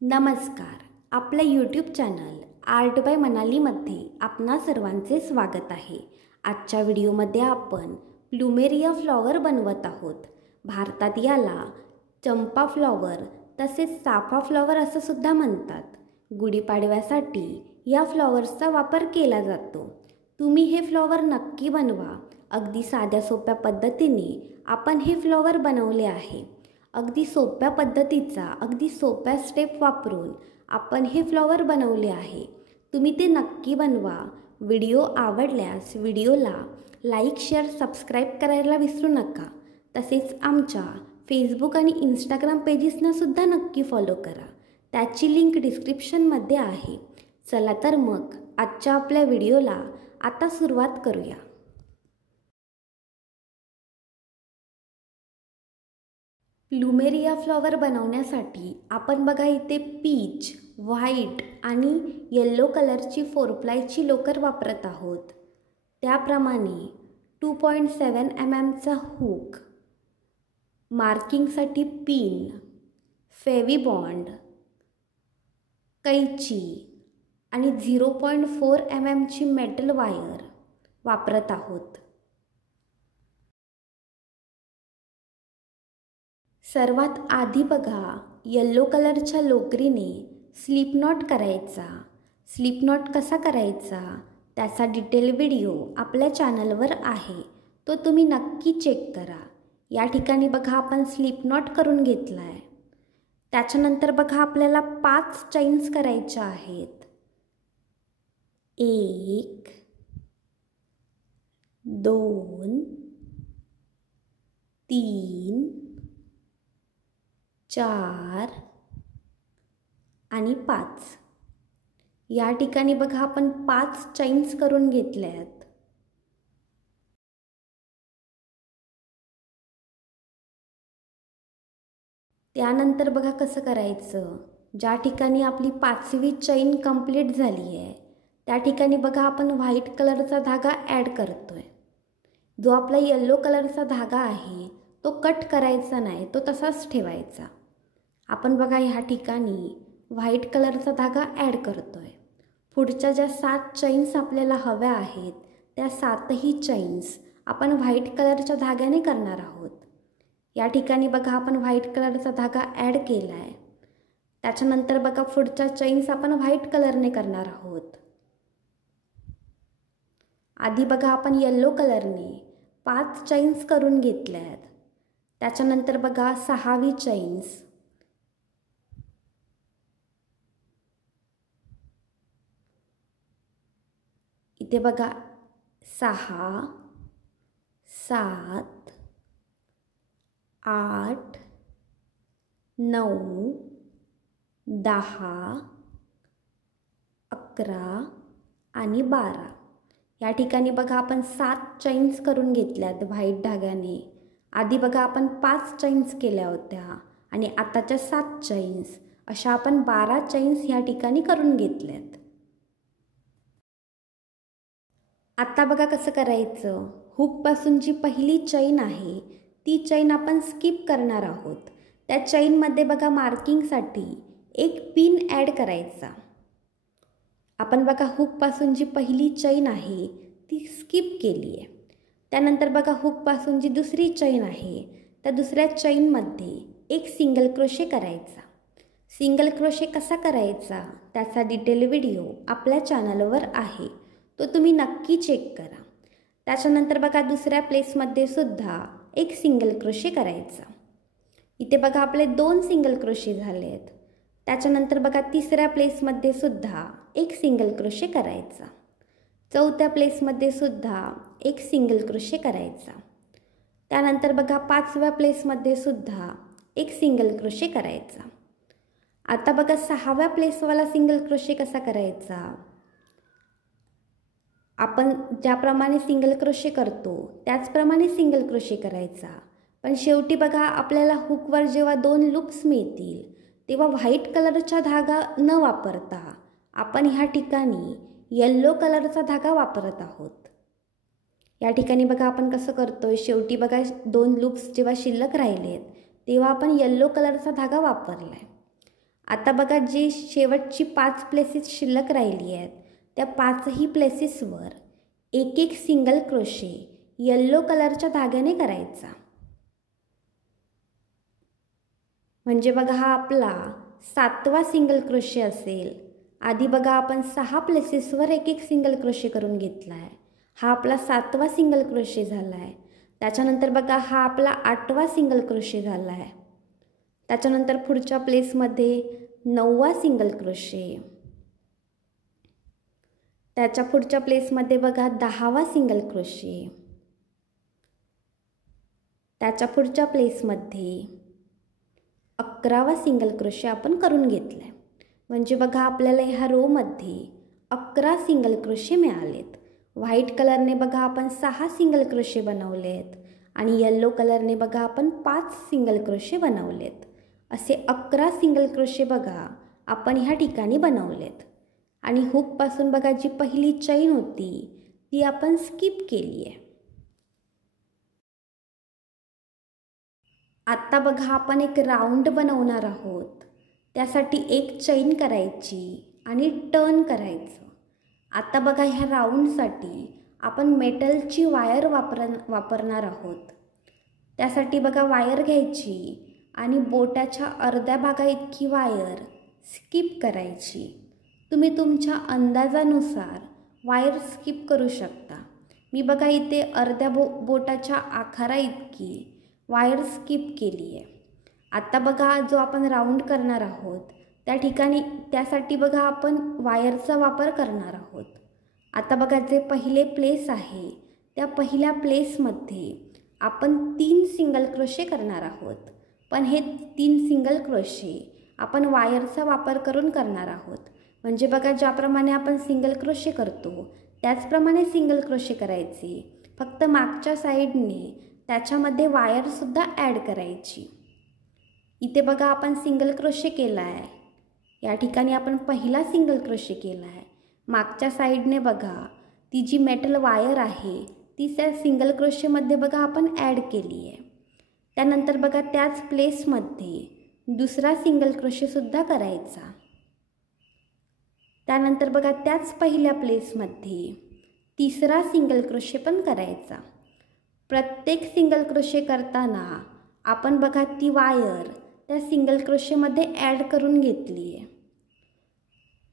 नमस्कार. आपल्या YouTube channel art bye मनालीमध्ये आपणा सर्वांचे स्वागत आहे. आजच्या व्हिडिओमध्ये आपण प्लुमेरिया फ्लॉवर बनवत आहोत. भारतात याला चंपा फ्लॉवर तसेच चाफा फ्लॉवर असं सुद्धा म्हणतात. गुढीपाडव्यासाठी या फ्लॉवर्सचा वापर केला जातो. तुम्ही हे फ्लॉवर नक्की बनवा. अगदी साध्या सोप्या पद्धतीने आपण हे फ्लॉवर बनवले आहे. अगदी सोप्या पद्धतीचा अगदी सोप्या स्टेप वापरून आपण हे फ्लॉवर बनवले आहे. तुम्ही ते नक्की बनवा. व्हिडिओ आवडल्यास व्हिडिओला लाईक, शेअर, सबस्क्राईब करायला विसरू नका. तसेच आमच्या फेसबुक आणि इंस्टाग्राम पेजेसना सुद्धा नक्की फॉलो करा. त्याची लिंक डिस्क्रिप्शनमध्ये आहे. चला तर मग आजच्या आपल्या व्हिडिओला आता सुरुवात करूया. प्लुमेरिया फ्लॉवर बनवण्यासाठी आपण बघा इथे पीच, व्हाईट आणि येलो कलरची 4प्लायची लोकर वापरत आहोत. त्याप्रमाणे 2.7 mm हुक, मार्किंगसाठी पिन, फेविबॉन्ड, कैची आणि 0.4 mm मेटल वायर वापरत आहोत. सर्वात आधी बघा येलो कलरच्या लोकरीने स्लिप नॉट करायचा. स्लिप नॉट कसा करायचा त्याचा डिटेल व्हिडिओ आपल्या चॅनलवर आहे, तो तुम्ही नक्की चेक करा. या ठिकाणी बघा आपण स्लिप नॉट करून घेतला आहे. त्याच्यानंतर बघा आपल्याला 5 चैन्स करायच्या आहेत. 1 2 3 4 आणि 5. या ठिकाणी बघा आपण 5 चैन्स करून घेतल्यात. त्यानंतर बघा कसं करायचं. ज्या ठिकाणी आपली 5वी चैन कंप्लीट झाली आहे त्या ठिकाणी बघा आपण व्हाईट कलरचा धागा ॲड करतोय. जो आपला येलो कलरचा धागा आहे तो कट करायचा नाही, तो तसाच ठेवायचा. आपण बघा ह्या ठिकाणी व्हाईट कलरचा धागा ॲड करतोय. पुढच्या ज्या 7 चैन्स आपल्याला हव्या आहेत त्या 7ही चैन्स आपण व्हाईट कलरच्या धाग्याने करणार आहोत. या ठिकाणी बघा आपण व्हाईट कलरचा धागा ॲड केला आहे. त्याच्यानंतर बघा पुढच्या चैन्स आपण व्हाईट कलरने करणार आहोत. आधी बघा आपण येलो कलरने 5 चैन्स करून घेतल्यात. त्याच्यानंतर बघा 6वी चैन्स, इथे बघा 6 7 8 9 10 11 आणि 12. या ठिकाणी बघा आपण 7 चैन्स करून घेतल्यात व्हाईट धाग्याने. आधी बघा आपण 5 चैन्स केल्या होत्या आणि आताच्या 7 चैन्स, अशा आपण 12 चैन्स ह्या ठिकाणी करून घेतल्यात. आता बघा कसं करायचं. हुकपासून जी पहिली चैन आहे ती चैन आपण स्किप करणार आहोत. त्या चैनमध्ये बघा मार्किंगसाठी एक पिन ॲड करायचा. आपण बघा हुकपासून जी पहिली चैन आहे ती स्किप केली आहे. त्यानंतर बघा हुकपासून जी दुसरी चैन आहे त्या दुसऱ्या चैनमध्ये एक सिंगल क्रोशे करायचा. सिंगल क्रोशे कसा करायचा त्याचा डिटेल व्हिडिओ आपल्या चॅनलवर आहे, तो तुम्ही नक्की चेक करा. त्याच्यानंतर बघा दुसऱ्या प्लेसमध्ये सुद्धा एक सिंगल क्रोशे करायचा. इथे बघा आपले 2 सिंगल क्रोशे झाले आहेत. त्याच्यानंतर बघा तिसऱ्या प्लेसमध्ये सुद्धा एक सिंगल क्रोशे करायचा. चौथ्या प्लेसमध्ये सुद्धा एक सिंगल क्रोशे करायचा. त्यानंतर बघा 5व्या प्लेसमध्ये सुद्धा एक सिंगल क्रोशे करायचा. आता बघा 6व्या प्लेसवाला सिंगल क्रोशे कसा करायचा. आपण ज्याप्रमाणे सिंगल क्रोशे करतो त्याचप्रमाणे सिंगल क्रोशे करायचा. पण शेवटी बघा आपल्याला हुकवर जेव्हा 2 लूप्स मिळतील तेव्हा व्हाईट कलरचा धागा न वापरता आपण ह्या ठिकाणी येलो कलरचा धागा वापरत आहोत. या ठिकाणी बघा आपण कसं करतोय. शेवटी बघा 2 लूप्स जेव्हा शिल्लक राहिलेत तेव्हा आपण येलो कलरचा धागा वापरला आहे. आता बघा जी शेवटची 5 प्लेसेस शिल्लक राहिली आहेत त्या 5ही प्लेसेसवर एक एक सिंगल क्रोशे येलो कलरच्या धाग्याने करायचा. म्हणजे बघा हा आपला 7वा सिंगल क्रोशे असेल. आधी बघा आपण 6 प्लेसेसवर एक एक सिंगल क्रोशे करून घेतला आहे. हा आपला 7वा सिंगल क्रोशे झाला आहे. त्याच्यानंतर बघा हा आपला 8वा सिंगल क्रोशे झाला आहे. त्याच्यानंतर पुढच्या प्लेसमध्ये 9वा सिंगल क्रोशे. त्याच्या पुढच्या प्लेसमध्ये बघा 10वा सिंगल क्रोशे. त्याच्या पुढच्या प्लेसमध्ये 11वा सिंगल क्रोशे आपण करून घेतला आहे. म्हणजे बघा आपल्याला ह्या रोमध्ये 11 सिंगल क्रोशे मिळालेत. व्हाईट कलरने बघा आपण 6 सिंगल क्रोशे बनवलेत आणि येलो कलरने बघा आपण 5 सिंगल क्रोशे बनवलेत. असे 11 सिंगल क्रोशे बघा आपण ह्या ठिकाणी बनवलेत. आणि हुकपासून बघा जी पहिली चैन होती ती आपण स्किप केली आहे. आत्ता बघा आपण एक राऊंड बनवणार आहोत. त्यासाठी एक चैन करायची आणि टर्न करायचं. आता बघा ह्या राऊंडसाठी आपण मेटलची वायर वापरणार आहोत. त्यासाठी बघा वायर घ्यायची आणि बोटाच्या अर्ध्या भागा इतकी वायर स्किप करायची. तुम्ही तुमच्या अंदाजानुसार वायर स्किप करू शकता. मी बघा इथे अर्ध्या बोटाच्या आकारा इतकी वायर स्किप केली आहे. आता बघा जो आपण राऊंड करणार आहोत त्या ठिकाणी त्यासाठी बघा आपण वायरचा वापर करणार आहोत. आता बघा जे पहिले प्लेस आहे त्या पहिल्या प्लेसमध्ये आपण 3 सिंगल क्रोशे करणार आहोत. पण हे 3 सिंगल क्रोशे आपण वायरचा वापर करून करणार आहोत. म्हणजे बघा ज्याप्रमाणे आपण सिंगल क्रोशे करतो त्याचप्रमाणे सिंगल क्रोशे करायचे. फक्त मागच्या साईडने त्याच्यामध्ये वायरसुद्धा ॲड करायची. इथे बघा आपण सिंगल क्रोशे केला आहे. या ठिकाणी आपण पहिला सिंगल क्रोशे केला आहे. मागच्या साईडने बघा ती जी मेटल वायर आहे ती त्या सिंगल क्रोशेमध्ये बघा आपण ॲड केली आहे. त्यानंतर बघा त्याच प्लेसमध्ये दुसरा सिंगल क्रोशेसुद्धा करायचा. त्यानंतर बघा त्याच पहिल्या प्लेसमध्ये तिसरा सिंगल क्रोशे पण करायचा. प्रत्येक सिंगल क्रोशे करताना आपण बघा ती वायर त्या सिंगल क्रोशेमध्ये ॲड करून घेतली आहे.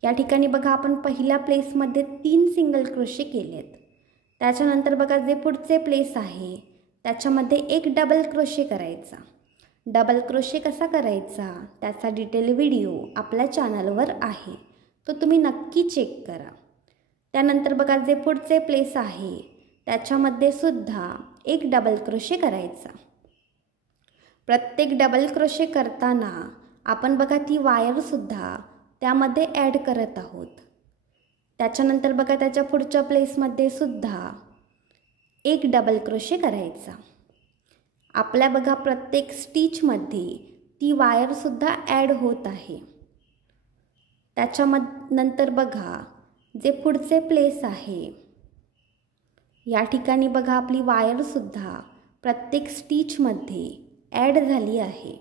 या ठिकाणी बघा आपण पहिल्या प्लेसमध्ये 3 सिंगल क्रोशे केलेत. त्याच्यानंतर बघा जे पुढचे प्लेस आहे त्याच्यामध्ये एक डबल क्रोशे करायचा. डबल क्रोशे कसा करायचा त्याचा डिटेल व्हिडिओ आपल्या चॅनलवर आहे, तो तुम्ही नक्की चेक करा. त्यानंतर बघा जे पुढचे प्लेस आहे त्याच्यामध्ये सुद्धा एक डबल क्रोशे करायचा. प्रत्येक डबल क्रोशे करताना आपण बघा ती वायरसुद्धा त्यामध्ये ॲड करत आहोत. त्याच्यानंतर बघा त्याच्या पुढच्या प्लेसमध्ये सुद्धा एक डबल क्रोशे करायचा. आपल्या बघा प्रत्येक स्टिचमध्ये ती वायरसुद्धा ॲड होत आहे. नंतर बघा जे पुढचे प्लेस आहे या ठिकाणी बघा आपली वायरसुद्धा प्रत्येक स्टिचमध्ये ॲड झाली आहे.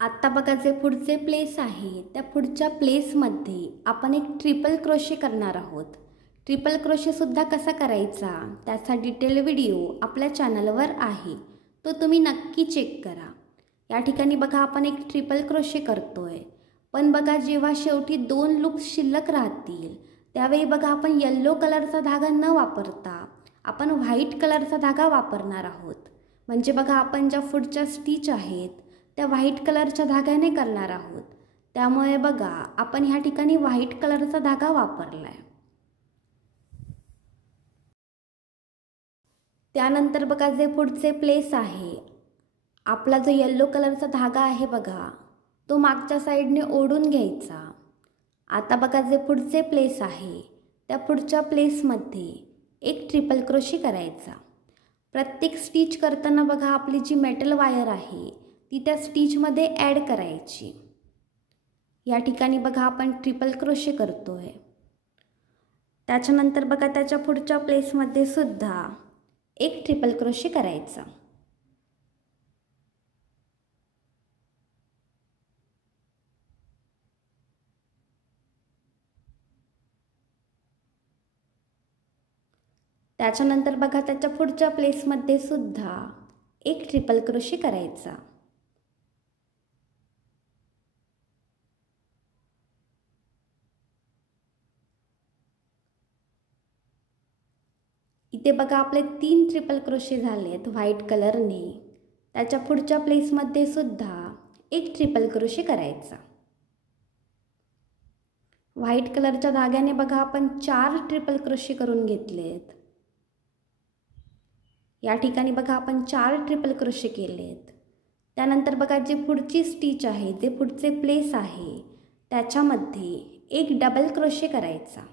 आत्ता बघा जे पुढचे प्लेस आहे त्या पुढच्या प्लेसमध्ये आपण एक ट्रिपल क्रोशे करणार आहोत. ट्रिपल क्रोशेसुद्धा कसा करायचा त्याचा डिटेल व्हिडिओ आपल्या चॅनलवर आहे, तो तुम्ही नक्की चेक करा. या ठिकाणी बघा आपण एक ट्रिपल क्रोशे करतोय. पण बघा जेव्हा शेवटी 2 लूप्स शिल्लक राहतील त्यावेळी बघा आपण येल्लो कलरचा धागा न वापरता आपण व्हाईट कलरचा धागा वापरणार आहोत. म्हणजे बघा आपण ज्या पुढच्या स्टिच आहेत त्या व्हाईट कलरच्या धाग्याने करणार आहोत. त्यामुळे बघा आपण ह्या ठिकाणी व्हाईट कलरचा धागा वापरला आहे. त्यानंतर बघा जे पुढचे प्लेस आहे आपला जो येल्लो कलरचा धागा आहे बघा तो मागच्या साईडने ओढून घ्यायचा. आता बघा जे पुढचे प्लेस आहे त्या पुढच्या प्लेसमध्ये एक ट्रिपल क्रोशे करायचा. प्रत्येक स्टिच करताना बघा आपली जी मेटल वायर आहे ती त्या स्टिचमध्ये ॲड करायची. या ठिकाणी बघा आपण ट्रिपल क्रोशे करतोय. त्याच्यानंतर बघा त्याच्या पुढच्या प्लेसमध्ये सुद्धा एक ट्रिपल क्रोशे करायचा. त्याच्यानंतर बघा त्याच्या पुढच्या प्लेसमध्ये सुद्धा एक ट्रिपल क्रोशे करायचा. इथे बघा आपले 3 ट्रिपल क्रोशे झाले आहेत व्हाईट कलरने. त्याच्या पुढच्या प्लेसमध्ये सुद्धा एक ट्रिपल क्रोशे करायचा. व्हाईट कलरच्या धाग्याने बघा आपण 4 ट्रिपल क्रोशे करून घेतलेत. या ठिकाणी बघा आपण 4 ट्रिपल क्रोशे केलेत. त्यानंतर बघा जे पुढची स्टिच आहे, जे पुढचे प्लेस आहे, त्याच्यामध्ये एक डबल क्रोशे करायचा.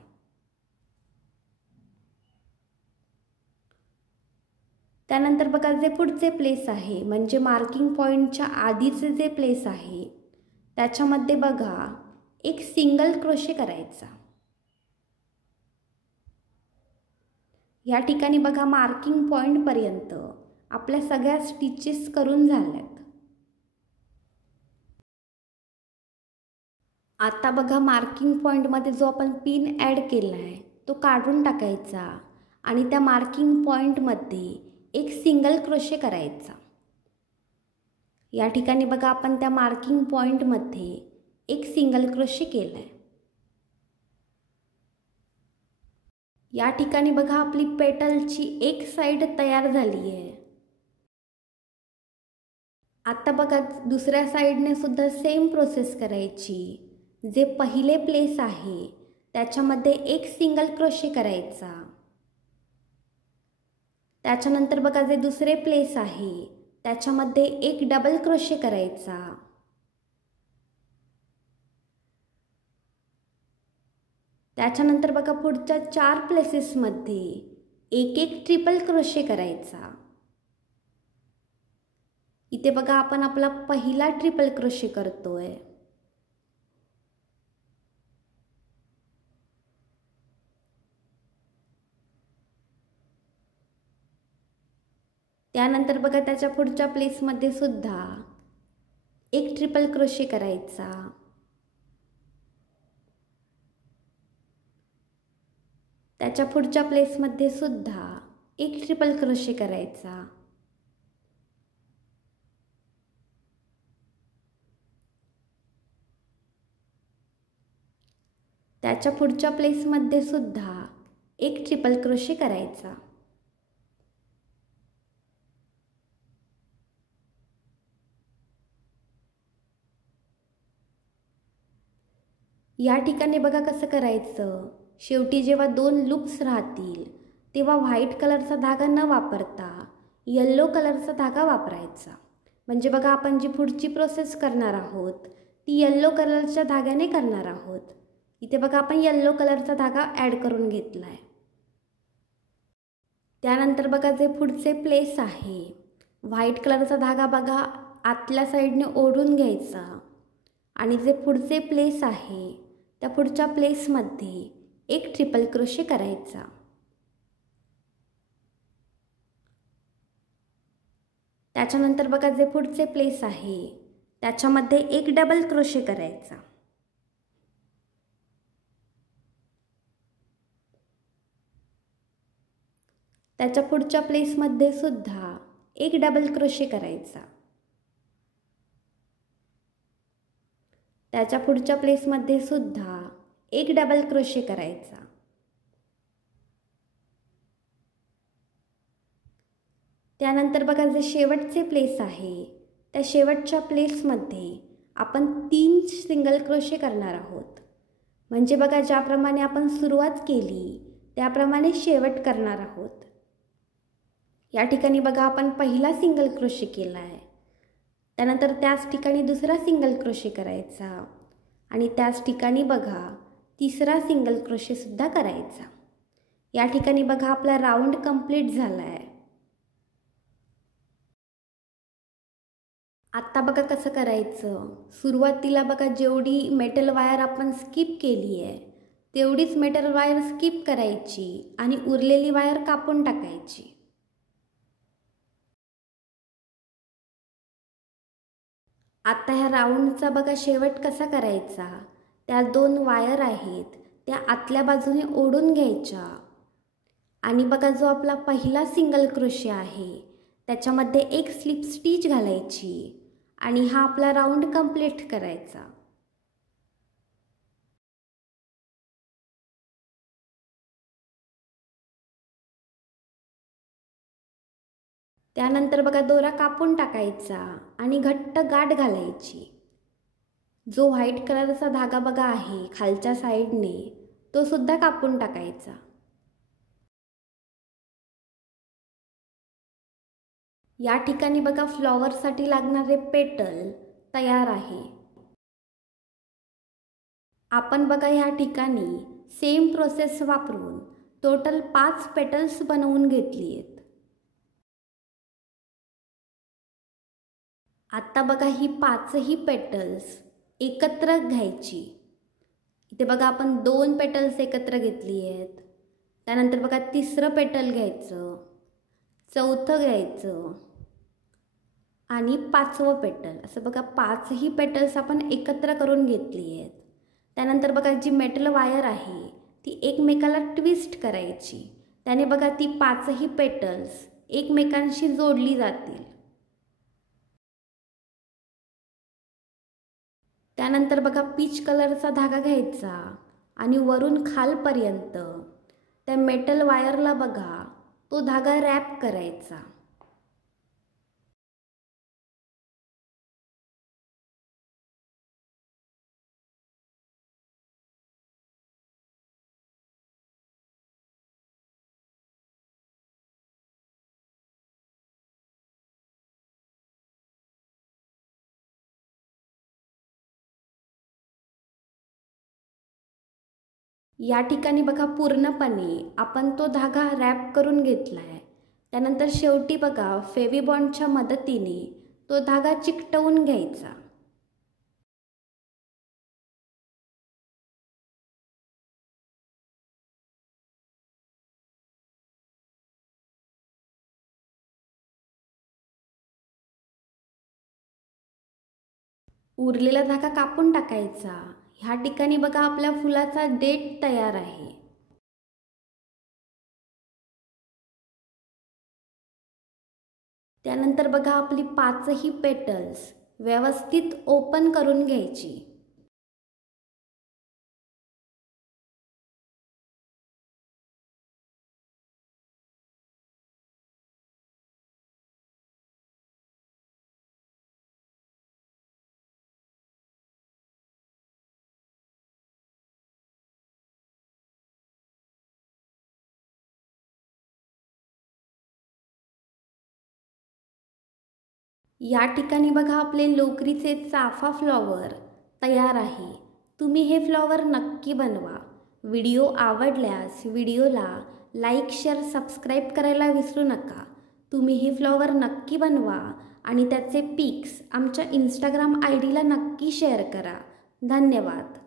त्यानंतर बघा जे पुढचे प्लेस आहे म्हणजे मार्किंग पॉईंटच्या आधीचे जे प्लेस आहे त्याच्यामध्ये बघा एक सिंगल क्रोशे करायचा. या ठिकाणी बघा मार्किंग पॉईंटपर्यंत आपल्या सगळ्या स्टिचेस करून झाल्यात. आता बघा मार्किंग पॉईंटमध्ये जो आपण पिन ॲड केला आहे तो काढून टाकायचा आणि त्या मार्किंग पॉईंटमध्ये एक सिंगल क्रोशे करायचा. या ठिकाणी बघा आपण त्या मार्किंग पॉईंटमध्ये एक सिंगल क्रोशे केला आहे. या ठिकाणी बघा आपली पेटलची एक साईड तयार झाली आहे. आता बघा दुसऱ्या साईडने सुद्धा सेम प्रोसेस करायची. जे पहिले प्लेस आहे त्याच्यामध्ये एक सिंगल क्रोशे करायचा. त्याच्यानंतर बघा जे दुसरे प्लेस आहे त्याच्यामध्ये एक डबल क्रोशे करायचा. त्याच्यानंतर बघा पुढच्या 4 प्लेसेसमध्ये एक एक ट्रिपल क्रोशे करायचा. इथे बघा आपण आपला पहिला ट्रिपल क्रोशे करतोय. त्यानंतर बघा त्याच्या पुढच्या प्लेसमध्ये सुद्धा एक ट्रिपल क्रोशे करायचा. त्याच्या पुढच्या प्लेसमध्ये सुद्धा एक ट्रिपल क्रोशे करायचा. त्याच्या पुढच्या प्लेसमध्ये सुद्धा एक ट्रिपल क्रोशे करायचा. या ठिकाणी बघा कसं करायचं. शेवटी जेव्हा 2 लूप्स राहतील तेव्हा व्हाईट कलरचा धागा न वापरता येल्लो कलरचा धागा वापरायचा. म्हणजे बघा आपण जी पुढची प्रोसेस करणार आहोत ती येल्लो कलरच्या धाग्याने करणार आहोत. इथे बघा आपण येल्लो कलरचा धागा ॲड करून घेतला आहे. त्यानंतर बघा जे पुढचे प्लेस आहे व्हाईट कलरचा धागा बघा आतल्या साईडने ओढून घ्यायचा आणि जे पुढचे प्लेस आहे त्या पुढच्या प्लेसमध्ये एक ट्रिपल क्रोशे करायचा. त्याच्यानंतर बघा जे पुढचे प्लेस आहे त्याच्यामध्ये एक डबल क्रोशे करायचा. त्याच्या पुढच्या प्लेसमध्ये सुद्धा एक डबल क्रोशे करायचा. त्याच्या पुढच्या प्लेसमध्ये सुद्धा एक डबल क्रोशे करायचा. त्यानंतर बघा जे शेवटचे प्लेस आहे त्या शेवटच्या प्लेसमध्ये आपण 3 सिंगल क्रोशे करणार आहोत. म्हणजे बघा ज्याप्रमाणे आपण सुरुवात केली त्याप्रमाणे शेवट करणार आहोत. या ठिकाणी बघा आपण पहिला सिंगल क्रोशे केला आहे. त्यानंतर त्याच ठिकाणी दुसरा सिंगल क्रोशे करायचा आणि त्याच ठिकाणी बघा तिसरा सिंगल क्रोशे सुद्धा करायचा. या ठिकाणी बघा आपला राऊंड कंप्लीट झाला आहे. आता बघा कसं करायचं. सुरुवातीला बघा जेवढी मेटल वायर आपण स्किप केली आहे तेवढीच मेटल वायर स्किप करायची आणि उरलेली वायर कापून टाकायची. आता ह्या राऊंडचा बघा शेवट कसा करायचा. त्या 2 वायर आहेत त्या आतल्या बाजूने ओढून घ्यायच्या आणि बघा जो आपला पहिला सिंगल क्रोशे आहे त्याच्यामध्ये एक स्लिप स्टिच घालायची आणि हा आपला राऊंड कंप्लीट करायचा. त्यानंतर बघा दोरा कापून टाकायचा आणि घट्ट गाठ घालायची. जो व्हाईट कलरचा धागा बघा आहे खालच्या साईडने तो सुद्धा कापून टाकायचा. या ठिकाणी बघा फ्लॉवरसाठी लागणारे पेटल तयार आहे. आपण बघा या ठिकाणी सेम प्रोसेस वापरून टोटल 5 पेटल्स बनवून घेतली आहेत. आता बघा ही 5ही पेटल्स एकत्र घ्यायची. इथे बघा आपण 2 पेटल्स एकत्र घेतली आहेत. त्यानंतर बघा तिसरं पेटल घ्यायचं, चौथं घ्यायचं आणि 5वं पेटल. असं बघा 5ही पेटल्स आपण एकत्र करून घेतली आहेत. त्यानंतर बघा जी मेटल वायर आहे ती एकमेकाला ट्विस्ट करायची. त्याने बघा ती 5ही पेटल्स एकमेकांशी जोडली जातील. त्यानंतर बघा पीच कलरचा धागा घ्यायचा आणि वरून खालपर्यंत त्या मेटल वायरला बघा तो धागा रॅप करायचा. या ठिकाणी बघा पूर्णपणे आपण तो धागा रॅप करून घेतला आहे. त्यानंतर शेवटी बघा फेविबॉन्डच्या मदतीने तो धागा चिकटवून घ्यायचा. उरलेला धागा कापून टाकायचा. ह्या ठिकाणी बघा आपल्या फुलाचा डेट तयार आहे. त्यानंतर बघा आपली 5ही पेटल्स व्यवस्थित ओपन करून घ्यायची. या ठिकाणी बघा आपले लोकरीचे चाफा फ्लॉवर तयार आहे. तुम्ही हे फ्लॉवर नक्की बनवा. व्हिडिओ आवडल्यास व्हिडिओला लाईक, शेअर, सबस्क्राईब करायला विसरू नका. तुम्ही हे फ्लॉवर नक्की बनवा आणि त्याचे पिक्स आमच्या इंस्टाग्राम ID ला नक्की शेअर करा. धन्यवाद.